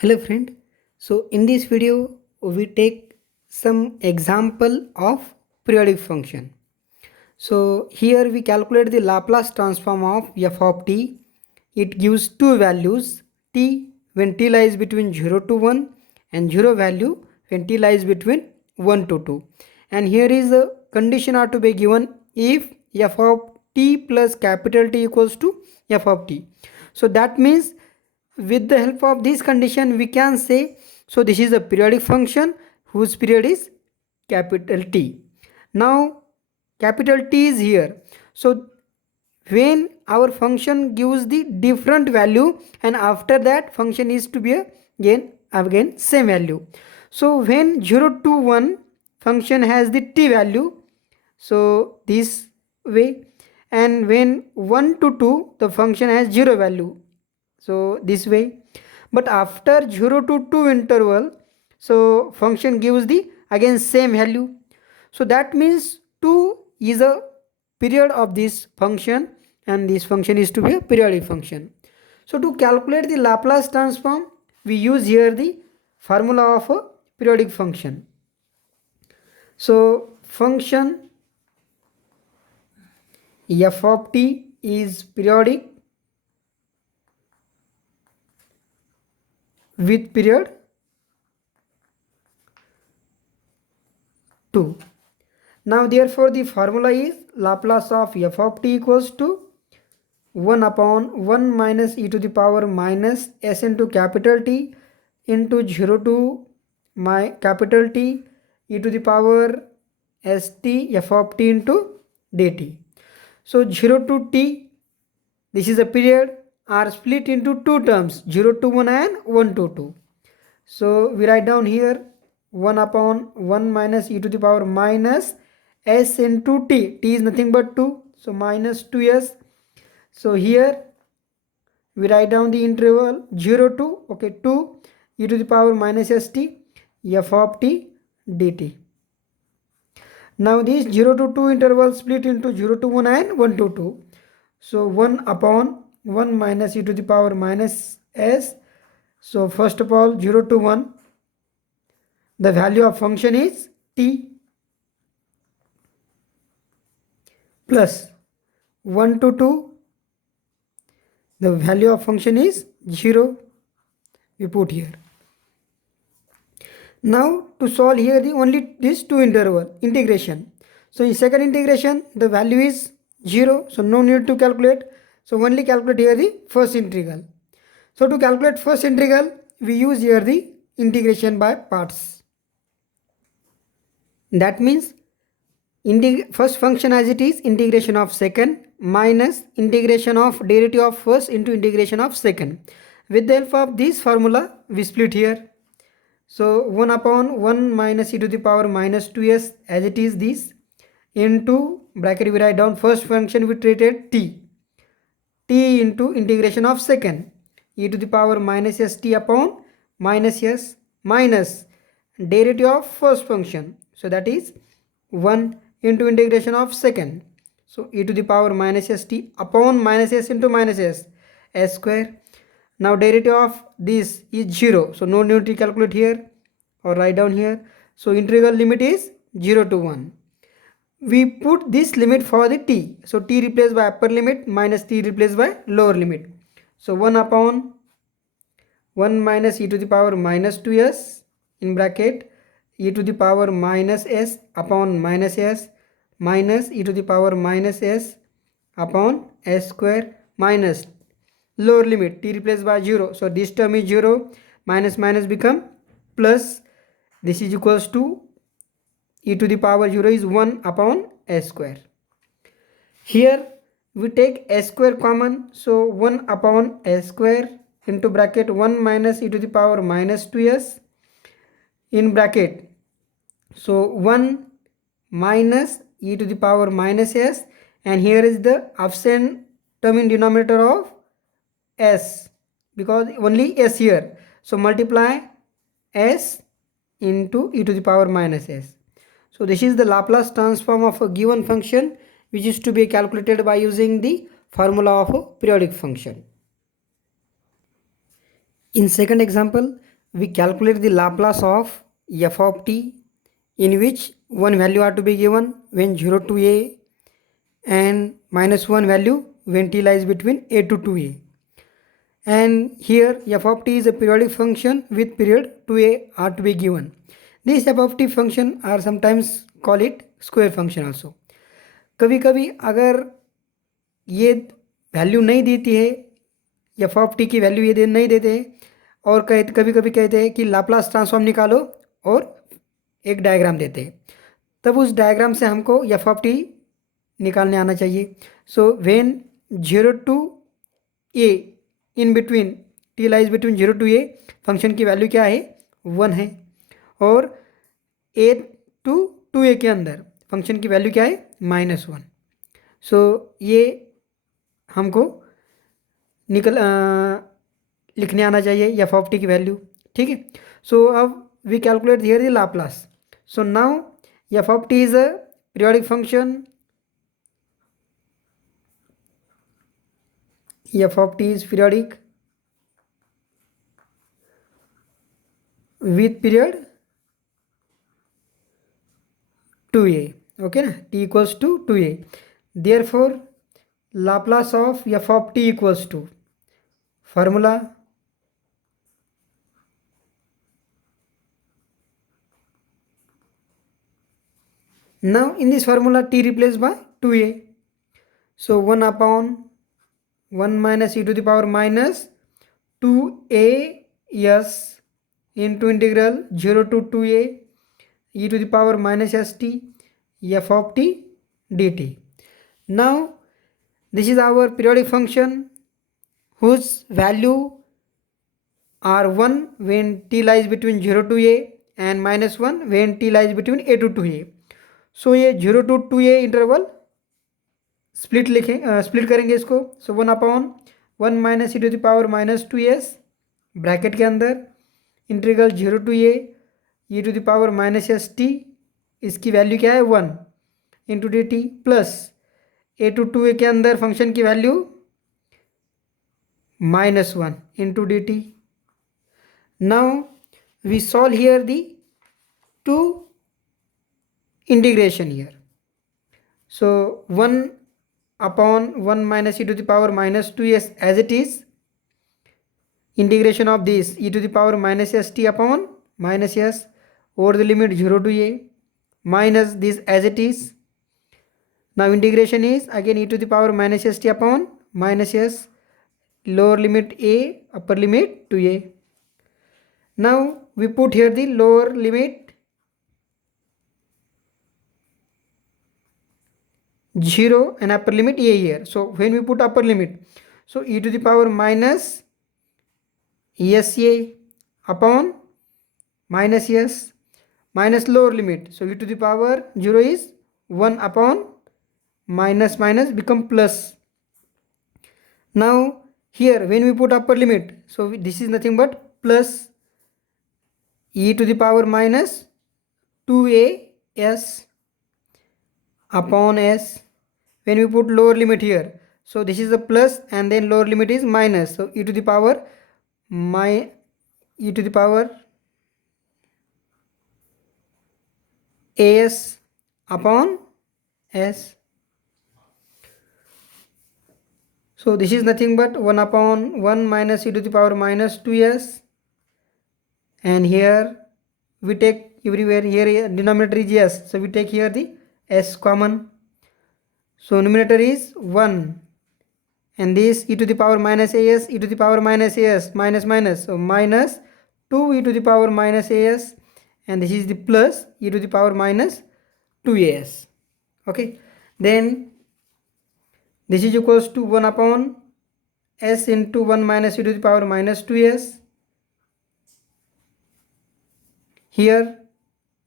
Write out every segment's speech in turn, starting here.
Hello friend. So in this video we take some example of periodic function. So here we calculate the Laplace transform of f of t. It gives two values t when t lies between 0 to 1 and 0 value when t lies between 1 to 2. And here is the condition are to be given if f of t plus capital T equals to f of t. So that means with the help of this condition we can say, so this is a periodic function whose period is capital T. Now capital T is here. So when our function gives the different value and after that function is to be again same value. So when 0 to 1 function has the t value, so this way, and when 1 to 2 the function has 0 value, so this way. But after 0 to 2 interval, so function gives the again same value. So that means 2 is a period of this function and this function is to be a periodic function. So to calculate the Laplace transform we use here the formula of a periodic function. So function f of t is periodic with period 2. Now therefore the formula is Laplace of f of t equals to 1 upon 1 minus e to the power minus s into capital T into 0 to my capital T e to the power st f of t into dt. So 0 to t, this is a period, are split into two terms, 0 to 1 and 1 to 2. So we write down here 1 upon 1 minus e to the power minus s into t. T is nothing but 2. So minus 2s. So here we write down the interval 0 to 2 e to the power minus st f of t dt. Now this 0 to 2 interval split into 0 to 1 and 1 to 2. So 1 upon 1 minus e to the power minus s. So first of all 0 to 1, the value of function is t, plus 1 to 2, the value of function is 0, we put here. Now to solve here the only this two interval integration. So in second integration the value is 0, so no need to calculate. So only calculate here the first integral. So to calculate first integral we use here the integration by parts. That means first function as it is integration of second minus integration of derivative of first into integration of second. With the help of this formula we split here. So 1 upon 1 minus e to the power minus 2s as it is this into bracket we write down first function we treated t into integration of second e to the power minus st upon minus s minus derivative of first function, so that is 1 into integration of second, so e to the power minus st upon minus s into minus s square. Now derivative of this is 0, so no need to calculate here or write down here. So integral limit is 0 to 1. We put this limit for the t, so t replaced by upper limit minus t replaced by lower limit. So 1 upon 1 minus e to the power minus 2s in bracket e to the power minus s upon minus s minus e to the power minus s upon s square minus lower limit t replaced by 0. So this term is 0, minus minus become plus, this is equals to e to the power 0 is 1 upon s square. Here we take s square common, so 1 upon s square into bracket 1 minus e to the power minus 2s in bracket. So 1 minus e to the power minus s, and here is the absent term in denominator of s because only s here, so multiply s into e to the power minus s. So this is the Laplace transform of a given function which is to be calculated by using the formula of a periodic function. In second example, we calculate the Laplace of f of t, in which one value are to be given when 0 to a and minus 1 value when t lies between a to 2a. And here f of t is a periodic function with period 2a are to be given. This f of t function are sometimes call it square function also. कभी कभी अगर ये value नहीं देती है, F of t की value ये नहीं देते हैं, और कभी कभी कहते हैं कि लाप्लास ट्रांसफॉर्म निकालो और एक डायग्राम देते हैं, तब उस डायग्राम से हमको एफ ऑफ टी निकालने आना चाहिए. So when 0 to a, in between t lies between 0 to a, function की वैल्यू क्या है 1 है, और ए टू 2a के अंदर फंक्शन की वैल्यू क्या है -1. सो ये हमको लिखने आना चाहिए एफ ऑफ टी की वैल्यू. ठीक है. सो अब we calculate here the Laplace. So now f of t is a periodic function. F of t is periodic with period 2a. Okay ना, t equals to 2a. Therefore Laplace of f of t equals to formula now in this formula t replaced by 2a. So 1 upon 1 minus e to the power minus 2a s into integral 0 to 2a e to the power minus st f of t dt. Now this is our periodic function whose value are 1 when t lies between 0 to a and -1 when t lies between a to 2a. So ये 0 to 2a interval split करेंगे इसको. So 1 upon 1 minus e to the power -2s bracket के अंदर integral 0 to a e to the power -st, इसकी value क्या है 1 into d t, plus a to 2a के अंदर फंक्शन की value -1 into dt. Now we solve here the two integration here. So 1 upon 1 minus e to the power -2s as it is, integration of this e to the power -st upon -s over the limit 0 to a minus this as it is. Now integration is again e to the power -st upon -s, lower limit a, upper limit 2a. Now we put here the lower limit 0 and upper limit a here. So when we put upper limit, so e to the power minus sa upon minus s minus lower limit, so e to the power 0 is 1 upon minus become plus. Now here when we put upper limit, so this is nothing but plus e to the power minus 2as upon s. When we put lower limit here, so this is the plus and then lower limit is minus, so e to the power as upon s. So this is nothing but 1 upon 1 minus e to the power -2s, and here we take everywhere here denominator is s, so we take here the s common. So numerator is 1 and this e to the power -as e to the power -as minus, so minus 2 e to the power -as, and this is the plus e to the power -2as. Okay, then this is equals to 1 upon s into 1 minus e to the power -2s. Here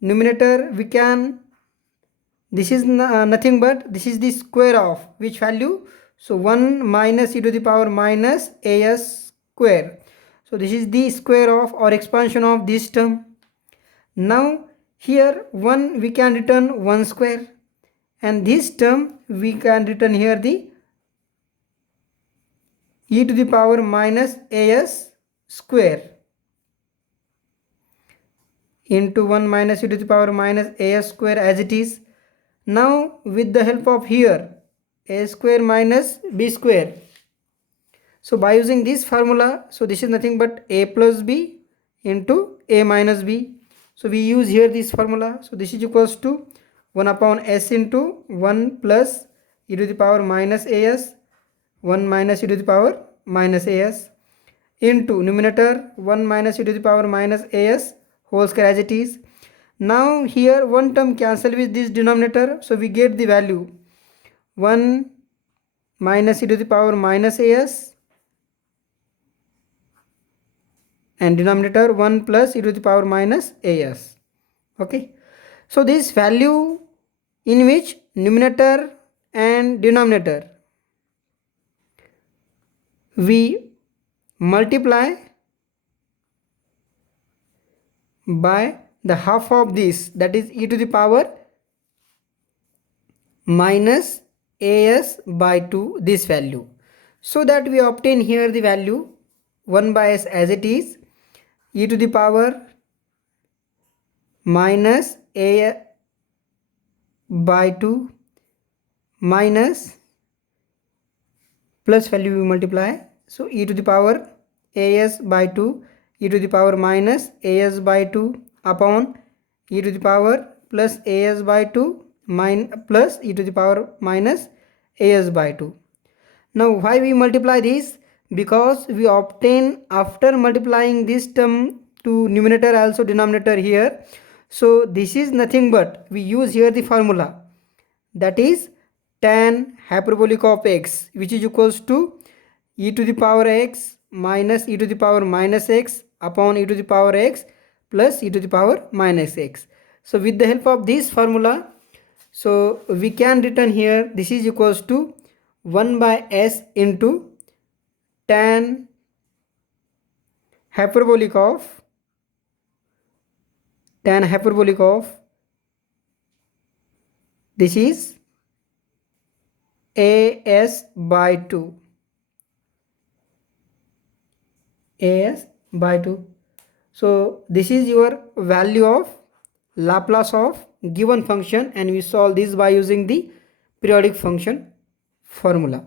numerator we can, this is nothing but this is the square of which value, so 1 minus e to the power -as square. So this is the square of or expansion of this term. Now here 1 we can return 1 square, and this term we can return here the e to the power -as square into 1 minus e to the power minus as square as it is. Now with the help of here a square minus b square. So by using this formula, so this is nothing but a plus b into a minus b. So we use here this formula. So this is equals to 1 upon s into 1 plus e to the power minus as 1 minus e to the power minus as into numerator 1 minus e to the power minus as whole square as it is. Now here one term cancel with this denominator, so we get the value 1 minus e to the power minus as and denominator 1 plus e to the power minus as. Okay, so this value in which numerator and denominator we multiply by the half of this, that is e to the power minus as by 2, this value, so that we obtain here the value 1 by s as it is, e to the power minus a by 2 minus plus value we multiply, so e to the power as by 2 e to the power minus as by 2 upon e to the power plus as by 2 plus e to the power minus as by 2. Now why we multiply this? Because we obtain after multiplying this term to numerator also denominator here. So this is nothing but we use here the formula, that is tan hyperbolic of x, which is equals to e to the power x minus e to the power minus x upon e to the power x plus e to the power minus x. So with the help of this formula, so we can written here this is equals to 1 by s into tan hyperbolic of this is as by 2, as by 2. So this is your value of Laplace of given function, and we solve this by using the periodic function formula.